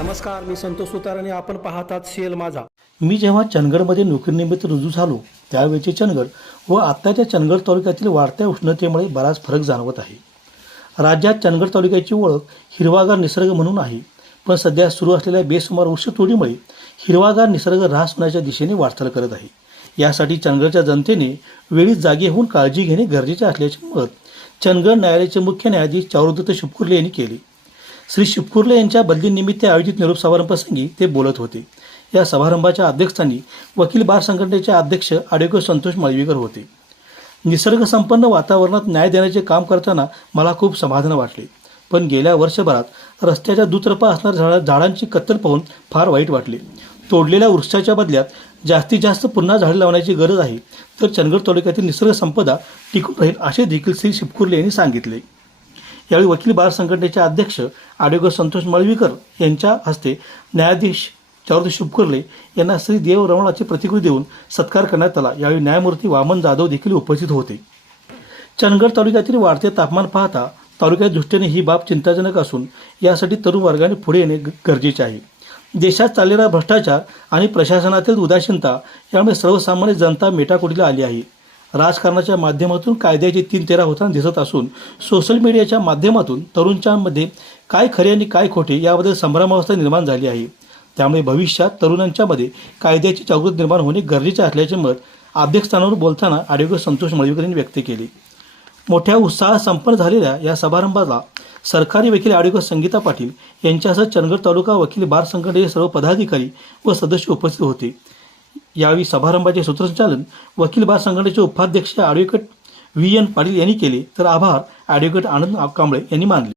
नमस्कार मी संतोष सुतार आणि आपण पाहतात सीएल माझा. मी जेव्हा चंदगडमध्ये नोकरीनिमित्त रुजू झालो त्यावेळचे चंदगड व आत्ताच्या चंदगड तालुक्यातील वाढत्या उष्णतेमुळे बराच फरक जाणवत आहे. राज्यात चंदगड तालुक्याची ओळख हिरवागार निसर्ग म्हणून आहे पण सध्या सुरू असलेल्या बेसुमार वृक्षतोडीमुळे हिरवागार निसर्ग ऱ्हास होण्याच्या दिशेने वाटचाल करत आहे. यासाठी चंदगडच्या जनतेने वेळीच जागी होऊन काळजी घेणे गरजेचे असल्याचे मत चंदगड न्यायालयाचे मुख्य न्यायाधीश चारुदत्त शिवकुर्ले यांनी केले. श्री शिवकुर्ले यांच्या बदलीनिमित्त आयोजित निरोप समारंभप्रसंगी ते बोलत होते. या समारंभाच्या अध्यक्षस्थानी वकील बार संघटनेचे अध्यक्ष ॲडव्होकेट संतोष माळवीकर होते. निसर्गसंपन्न वातावरणात न्याय देण्याचे काम करताना मला खूप समाधान वाटले. पण गेल्या वर्षभरात रस्त्याच्या दुतर्फा असणाऱ्या झाडा झाडांची कत्तल पाहून फार वाईट वाटले. तोडलेल्या वृक्षाच्या बदल्यात जास्तीत जास्त पुन्हा झाडे लावण्याची गरज आहे तर चंदगड तालुक्यातील निसर्गसंपदा टिकून राहील असे देखील श्री शिवकुर्ले यांनी सांगितले. यावेळी वकील बार संघटनेचे अध्यक्ष ॲडव्होकेट संतोष मळवीकर यांच्या हस्ते न्यायाधीश चारुदत्त शुभकुर्ले यांना श्री देव रमणाची प्रतिकृती देऊन सत्कार करण्यात आला. यावेळी न्यायमूर्ती वामन जाधव देखील उपस्थित होते. चंदगड तालुक्यातील वाढते तापमान पाहता तालुक्याच्या दृष्टीने ही बाब चिंताजनक असून यासाठी तरुण वर्गाने पुढे येणे गरजेचे आहे. देशात चाललेला भ्रष्टाचार आणि प्रशासनातील उदासीनता यामुळे सर्वसामान्य जनता मेटाकुटीला आली आहे. राजकारणाच्या माध्यमातून कायद्याची तीन तेरा होताना दिसत असून सोशल मीडियाच्या माध्यमातून तरुणांच्यामध्ये काय खरे आणि काय खोटे याबद्दल संभ्रमावस्था निर्माण झाली आहे. त्यामुळे भविष्यात तरुणांच्यामध्ये कायद्याची जागृती निर्माण होणे गरजेचे असल्याचे मत अध्यक्षस्थानावर बोलताना आरोग्य संतोष मळवीकर यांनी व्यक्त केले. मोठ्या उत्साहात संपन्न झालेल्या या समारंभाला सरकारी वकील आरोग्य संगीता पाटील यांच्यासह चंदगड तालुका वकील बार संघटनेचे सर्व पदाधिकारी व सदस्य उपस्थित होते. यावेळी समारंभाचे सूत्रसंचालन वकील बार संघटनेचे उपाध्यक्ष ॲडव्होकेट व्ही एन पाटील यांनी केले. तर आभार ॲडव्होकेट आनंद कांबळे यांनी मानले.